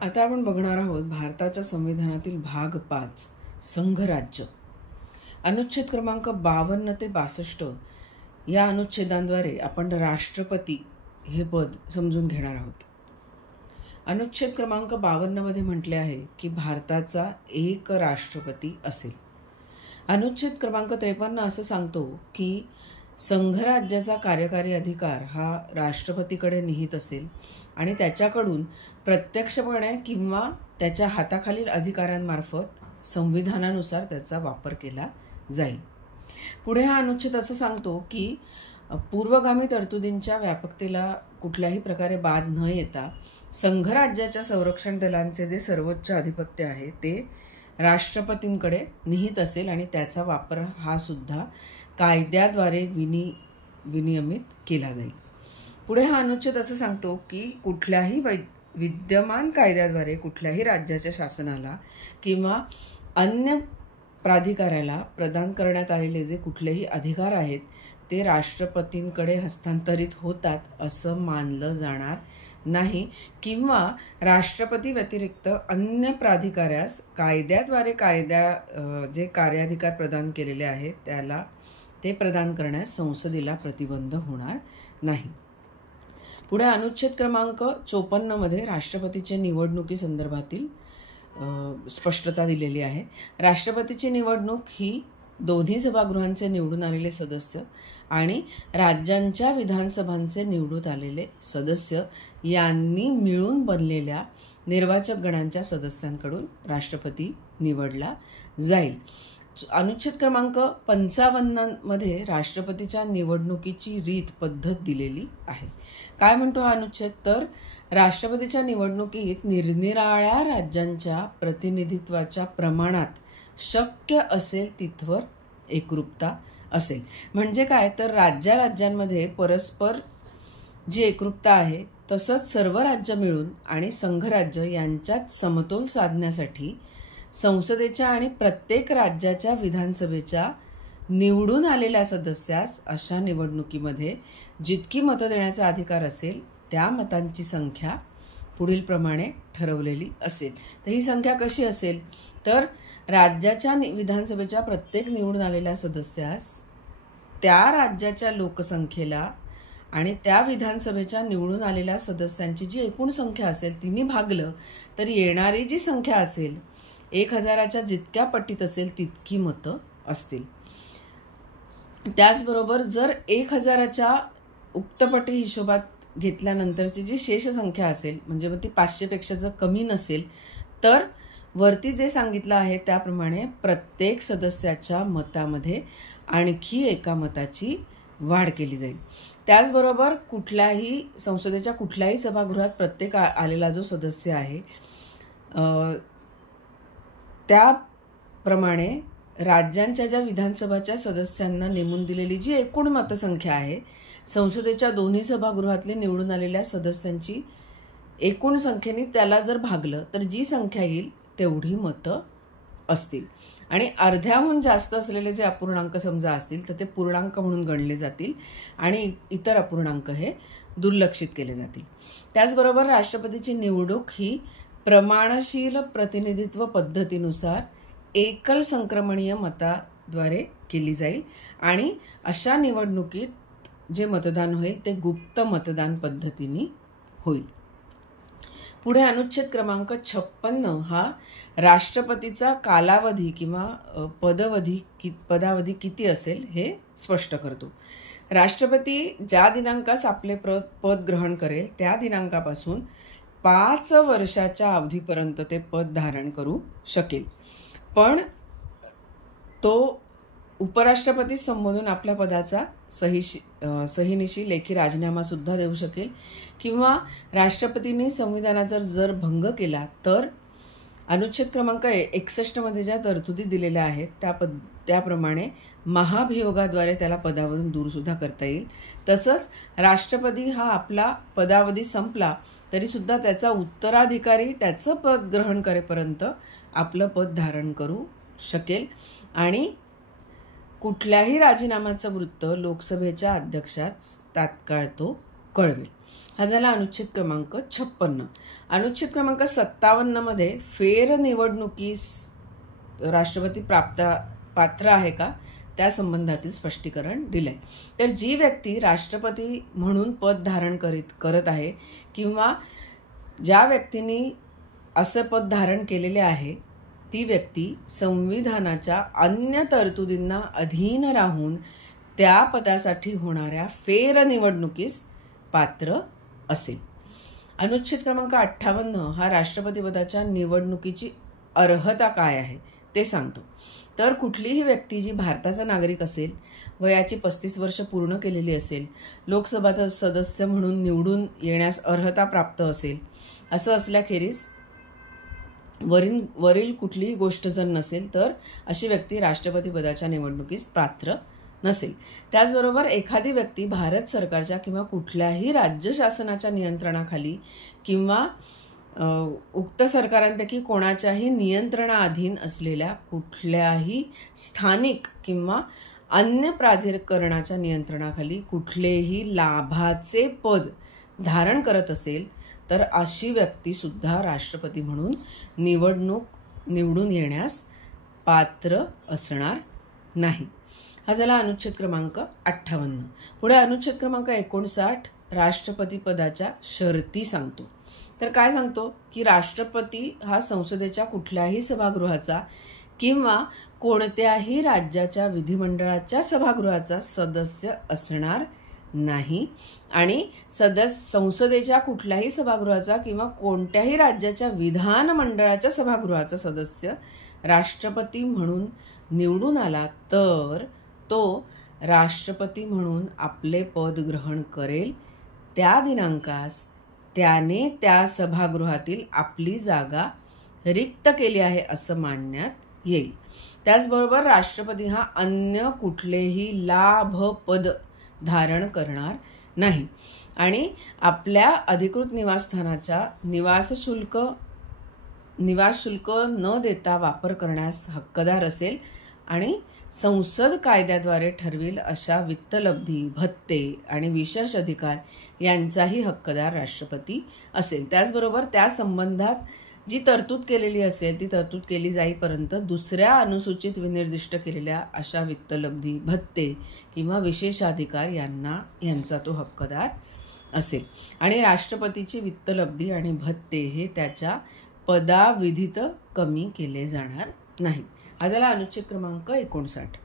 आता आपण बघणार आहोत भारताच्या संविधानातील भाग 5 संघराज्य. अनुच्छेद क्रमांक 52 ते 62 या अनुच्छेदांद्वारे आपण राष्ट्रपती हे पद समजून घेणार आहोत. अनुच्छेद क्रमांक 52 मध्ये म्हटले आहे की भारताचा एक राष्ट्रपती असेल. अनुच्छेद क्रमांक 53 असं सांगतो की संघराज्याचा कार्यकारी अधिकार हा राष्ट्रपतीकडे निहित असेल आणि त्याच्याकडून प्रत्यक्षपणे किंवा त्याच्या हाताखालील अधिकाऱ्यांमार्फत संविधानानुसार त्याचा वापर केला जाईल. पुढे हा अनुच्छेद असं सांगतो की पूर्वगामी तरतुदींच्या व्यापकतेला कुठल्याही प्रकारे बाद न येता संघराज्याच्या संरक्षण दलांचे जे सर्वोच्च आधिपत्य आहे ते राष्ट्रपतींकडे निहित असेल आणि त्याचा वापर हा सुद्धा कायद्याद्वारे विनियमित केला जाईल. पुढे हा अनुच्छेद असं सांगतो की कुठल्याही विद्यमान कायद्याद्वारे कुठल्याही राज्याच्या शासनाला किंवा अन्य प्राधिकाऱ्याला प्रदान करण्यात आलेले जे कुठलेही अधिकार आहेत ते राष्ट्रपतींकडे हस्तांतरित होतात असं मानलं जाणार नाही किंवा राष्ट्रपती व्यतिरिक्त अन्य प्राधिकाऱ्यास कायद्याद्वारे जे कार्याधिकार प्रदान केलेले आहेत त्याला ते प्रदान करण्यास संसदेला प्रतिबंध होणार नाही. पुढे अनुच्छेद क्रमांक 54 मध्ये राष्ट्रपतीच्या निवडणुकी संदर्भातील स्पष्टता दिलेली आहे. राष्ट्रपतीची निवडणूक ही दोन्ही सभागृहांचे निवडून आलेले सदस्य आणि राज्यांच्या विधानसभांचे निवडून आलेले सदस्य यांनी मिळून बनलेल्या निर्वाचक गणांच्या सदस्यांकडून राष्ट्रपती निवडला जाईल. अनुच्छेद क्रमांक 55 मध्ये राष्ट्रपतीच्या निवडणुकीची पद्धत दिलेली आहे. काय म्हणतो हा अनुच्छेद तर राष्ट्रपतीच्या निवडणुकीत निरनिराळ्या राज्यांच्या प्रतिनिधित्वाच्या प्रमाणात शक्य असेल तिथवर एकरूपता असेल. म्हणजे काय तर राज्यांमध्ये परस्पर जी एकरूपता आहे तसंच सर्व राज्य मिळून आणि संघराज्य यांच्यात समतोल साधण्यासाठी संसदेच्या आणि प्रत्येक राज्याच्या विधानसभेच्या निवडून आलेल्या सदस्यास अशा निवडणुकीमध्ये जितकी मतं देण्याचा अधिकार असेल त्या मतांची संख्या पुढील प्रमाणे ठरवलेली असेल. तर ही संख्या कशी असेल तर राज्याच्या विधानसभेच्या प्रत्येक निवडून आलेल्या सदस्यास त्या राज्याच्या लोकसंख्येला आणि त्या विधानसभेच्या निवडून आलेल्या सदस्यांची जी एकूण संख्या असेल तिने भागलं तर येणारी जी संख्या असेल 1000च्या जितक्या पटीत असेल तितकी मतं असतील. त्याचबरोबर जर 1000च्या उक्तपटी हिशोबात घेतल्यानंतरची जी शेष संख्या असेल म्हणजे ती 500 पेक्षा जर कमी नसेल तर वरती जे सांगितलं आहे त्याप्रमाणे प्रत्येक सदस्याच्या मतामध्ये आणखी एका मताची वाढ केली जाईल. त्याचबरोबर कुठल्याही संसदेच्या कुठल्याही सभागृहात प्रत्येक आलेला जो सदस्य आहे त्याप्रमाणे राज्यांच्या ज्या विधानसभाच्या सदस्यांना नेमून दिलेली जी एकूण मतसंख्या आहे संसदेच्या दोन्ही सभागृहातले निवडून आलेल्या सदस्यांची एकूण संख्येने त्याला जर भागलं तर जी संख्या येईल तेवढी मतं असतील. आणि अर्ध्याहून जास्त असलेले जे अपूर्णांक समजा असतील तर ते पूर्णांक म्हणून गणले जातील आणि इतर अपूर्णांक हे दुर्लक्षित केले जातील. त्याचबरोबर राष्ट्रपतीची निवडणूक ही प्रमाणशील प्रतिनिधित्व पद्धतीनुसार एकल संक्रमणीय मताद्वारे केली जाईल आणि अशा निवडणुकीत जे मतदान होईल ते गुप्त मतदान पद्धतीने होईल. पुढे अनुच्छेद क्रमांक 56 हा राष्ट्रपतीचा कालावधी किंवा पदावधी किती असेल हे स्पष्ट करतो. राष्ट्रपती ज्या दिनांकास आपले पद ग्रहण करेल त्या दिनांकापासून 5 वर्षाच्या अवधीपर्यंत ते पद धारण करू शकेल. पण तो उपराष्ट्रपती संबोधून आपल्या पदाचा सहीनिशी लेखी राजीनामा सुद्धा देऊ शकेल किंवा राष्ट्रपतींनी संविधानाचा जर भंग केला तर अनुच्छेद क्रमांक 61 मध्ये ज्या तरतुदी दिलेल्या आहेत त्याप्रमाणे महाभियोगाद्वारे त्याला पदावरून दूर सुद्धा करता येईल. तसंच राष्ट्रपती हा आपला पदावधी संपला तरी सुद्धा त्याचा उत्तराधिकारी त्याचं पद ग्रहण करेपर्यंत आपलं पद धारण करू शकेल आणि कुठल्याही राजीनाम्याचं वृत्त लोकसभेच्या अध्यक्षास तात्काळ तो कळवेल. हा झाला अनुच्छेद क्रमांक 56. अनुच्छेद क्रमांक 57 मध्ये फेरनिवडणुकीस राष्ट्रपती पात्र आहे का त्या संबंधातील स्पष्टीकरण दिलंय. तर जी व्यक्ती राष्ट्रपती म्हणून पद धारण करत आहे किंवा ज्या व्यक्तींनी असं पद धारण केलेले आहे ती व्यक्ती संविधानाच्या अन्य तरतुदींना अधीन राहून त्या पदासाठी होणाऱ्या फेरनिवडणुकीस पात्र असेल. अनुच्छेद क्रमांक 58 हा राष्ट्रपती पदाच्या निवडणुकीची अर्हता काय आहे ते सांगतो. तर कुठलीही व्यक्ती जी भारताचा नागरिक असेल, वयाची 35 वर्ष पूर्ण केलेली असेल, लोकसभा सदस्य म्हणून निवडून येण्यास अर्हता प्राप्त असेल, असं असल्याखेरीज वरील कुठलीही गोष्ट जर नसेल तर अशी व्यक्ती राष्ट्रपती पदाच्या निवडणुकीस पात्र नसेल. त्याचबरोबर एखादी व्यक्ती भारत सरकारच्या किंवा कुठल्याही राज्य शासनाच्या नियंत्रणाखाली किंवा उक्त सरकारांपैकी कोणाच्याही नियंत्रणाधीन असलेल्या कुठल्याही स्थानिक किंवा अन्य प्राधिकरणाच्या नियंत्रणाखाली कुठलेही लाभाचे पद धारण करत असेल तर अशी व्यक्ती सुद्धा राष्ट्रपती म्हणून निवडून येण्यास पात्र असणार नाही. हा झाला अनुच्छेद क्रमांक 58. पुढे अनुच्छेद क्रमांक 59 राष्ट्रपती पदाच्या शर्ती सांगतो. तर काय सांगतो की राष्ट्रपती हा संसदेच्या कुठल्याही सभागृहाचा किंवा कोणत्याही राज्याच्या विधिमंडळाच्या सभागृहाचा सदस्य असणार नाही आणि संसदेच्या कुठल्याही सभागृहाचा किंवा कोणत्याही राज्याच्या विधानमंडळाच्या सभागृहाचा सदस्य राष्ट्रपती म्हणून निवडून आला तर तो राष्ट्रपती म्हणून आपले पद ग्रहण करेल त्या दिनांकास त्याने त्या सभागृहातील आपली जागा रिक्त केली आहे असं मानण्यात येईल. त्याचबरोबर राष्ट्रपती हा अन्य कुठलेही लाभपद धारण करणार नाही आणि आपल्या अधिकृत निवासस्थानाच्या निवास शुल्क न देता वापर करण्यास हक्कदार असेल आणि संसद कायद्याद्वारे ठरवेल अशा वित्तलब्धी, भत्ते आणि विशेष अधिकार यांचाही हक्कदार राष्ट्रपती असेल. त्याचबरोबर त्या संबंधात जी तरतूद केलेली असेल ती तरतूद केली जाईपर्यंत दुसऱ्या अनुसूचित विनिर्दिष्ट केलेल्या अशा वित्तलब्धी, भत्ते किंवा विशेषाधिकार यांचा तो हक्कदार असेल आणि राष्ट्रपतीची वित्तलब्धी आणि भत्ते हे त्याच्या पदाविधीत कमी केले जाणार नाहीत. हा झाला अनुच्छेद क्रमांक 59.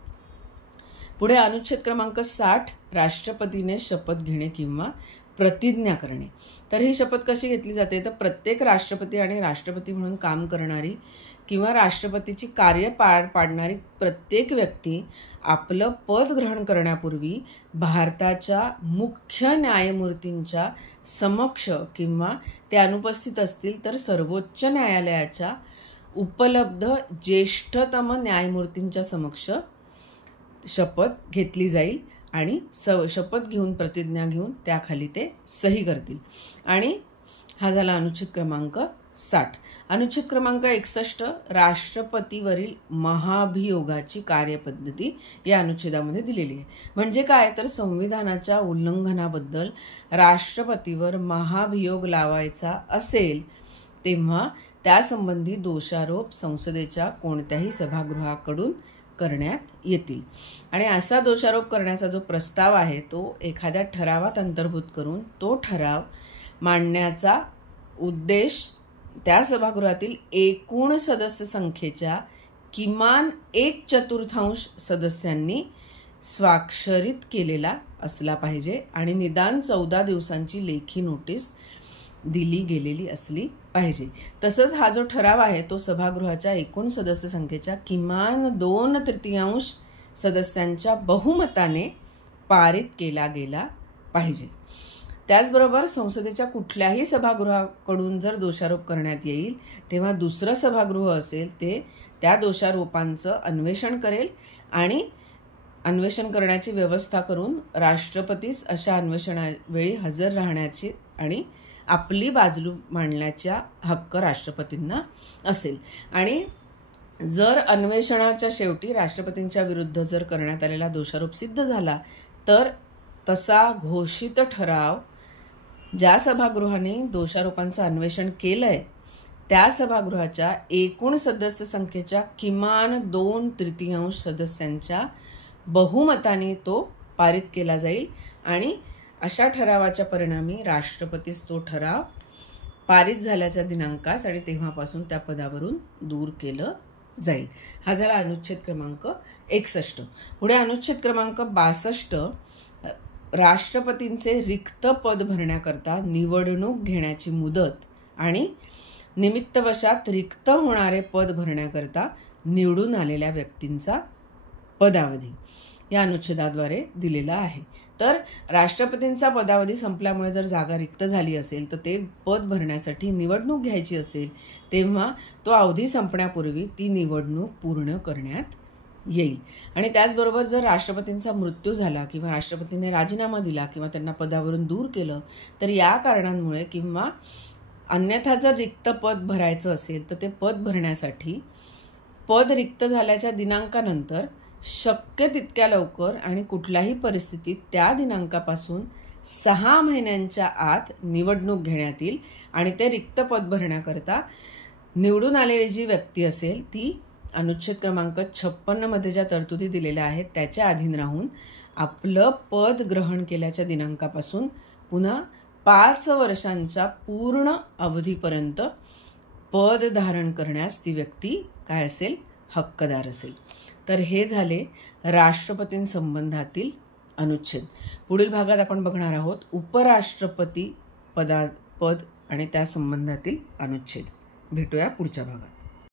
पुढे अनुच्छेद क्रमांक 60 राष्ट्रपतीने शपथ घेणे किंवा प्रतिज्ञा करणे. तर ही शपथ कशी घेतली जाते तर प्रत्येक राष्ट्रपती आणि राष्ट्रपती म्हणून काम करणारी किंवा राष्ट्रपतीची कार्य पार पाडणारी प्रत्येक व्यक्ती आपलं पद ग्रहण करण्यापूर्वी भारताच्या मुख्य न्यायमूर्तींच्या समक्ष किंवा ते अनुपस्थित असतील तर सर्वोच्च न्यायालयाच्या उपलब्ध ज्येष्ठतम न्यायमूर्तींच्या समक्ष शपथ घेतली जाईल आणि शपथ घेऊन प्रतिज्ञा घेऊन त्याखाली ते सही करतील. आणि हा झाला अनुच्छेद क्रमांक 60. अनुच्छेद क्रमांक 61 राष्ट्रपतीवरील महाभियोगाची कार्यपद्धती या अनुच्छेदामध्ये दिलेली आहे. म्हणजे काय तर संविधानाच्या उल्लंघनाबद्दल राष्ट्रपतीवर महाभियोग लावायचा असेल तेव्हा त्यासंबंधी दोषारोप संसदेच्या कोणत्याही सभागृहाकडून करण्यात येतील आणि असा दोषारोप करण्याचा जो प्रस्ताव आहे तो एखाद्या ठरावात अंतर्भूत करून तो ठराव मांडण्याचा उद्देश त्या सभागृहातील एकूण सदस्य संख्येच्या किमान 1/4 सदस्यांनी स्वाक्षरित केलेला असला पाहिजे आणि निदान 14 दिवसांची लेखी नोटीस दिली गेलेली असली पाहिजे. तसंच हा जो ठराव आहे तो सभागृहाच्या एकूण सदस्य संख्येच्या किमान 2/3 सदस्यांच्या बहुमताने पारित केला गेला पाहिजे. त्याचबरोबर संसदेच्या कुठल्याही सभागृहाकडून जर दोषारोप करण्यात येईल तेव्हा दुसरं सभागृह असेल ते त्या दोषारोपांचं अन्वेषण करेल आणि अन्वेषण करण्याची व्यवस्था करून राष्ट्रपतीस अशा अन्वेषणावेळी हजर राहण्याची आणि आपली बाजू मांडण्याचा हक्क राष्ट्रपतींना असेल. आणि जर अन्वेषणाच्या शेवटी राष्ट्रपतींच्या विरुद्ध जर करण्यात आलेला दोषारोप सिद्ध झाला तर तसा घोषित ठराव ज्या सभागृहाने दोषारोपांचं अन्वेषण केलंय त्या सभागृहाच्या एकूण सदस्य संख्येच्या किमान 2/3 सदस्यांच्या बहुमताने तो पारित केला जाईल आणि अशा ठरावाच्या परिणामी राष्ट्रपतीच तो ठराव पारित झाल्याच्या दिनांकास आणि तेव्हापासून त्या पदावरून दूर केलं जाईल. हा झाला अनुच्छेद क्रमांक 61. पुढे अनुच्छेद क्रमांक 62 राष्ट्रपतींचे रिक्त पद भरण्याकरता निवडणूक घेण्याची मुदत आणि निमित्तवशात रिक्त होणारे पद भरण्याकरता निवडून आलेल्या व्यक्तींचा पदावधी या अनुच्छेदाद्वारे दिलेला आहे. तर राष्ट्रपतींचा पदावधी संपल्यामुळे जर जागा रिक्त झाली असेल तर ते पद भरण्यासाठी निवडणूक घ्यायची असेल तेव्हा तो अवधी संपण्यापूर्वी ती निवडणूक पूर्ण करण्यात येईल. आणि त्याचबरोबर जर राष्ट्रपतींचा मृत्यू झाला किंवा राष्ट्रपतींनी राजीनामा दिला किंवा त्यांना पदावरून दूर केलं तर या कारणांमुळे किंवा अन्यथा जर रिक्त पद भरायचं असेल तर ते पद भरण्यासाठी पद रिक्त झाल्याच्या दिनांकानंतर शक्य तितक्या लवकर आणि कुठल्याही परिस्थितीत त्या दिनांकापासून 6 महिन्यांच्या आत निवडणूक घेण्यात येईल आणि ते रिक्त पद भरण्याकरता निवडून आलेली जी व्यक्ती असेल ती अनुच्छेद क्रमांक 56 मध्ये ज्या तरतुदी दिलेल्या आहेत त्याच्या अधीन राहून आपलं पद ग्रहण केल्याच्या दिनांकापासून पुन्हा 5 वर्षांच्या पूर्ण अवधीपर्यंत पद धारण करण्यास ती व्यक्ती काय असेल, हक्कदार असेल. तर हे झाले राष्ट्रपतींसंबंधातील अनुच्छेद. पुढील भागात आपण बघणार आहोत उपराष्ट्रपती पद आणि त्या संबंधातील अनुच्छेद. भेटूया पुढच्या भागात.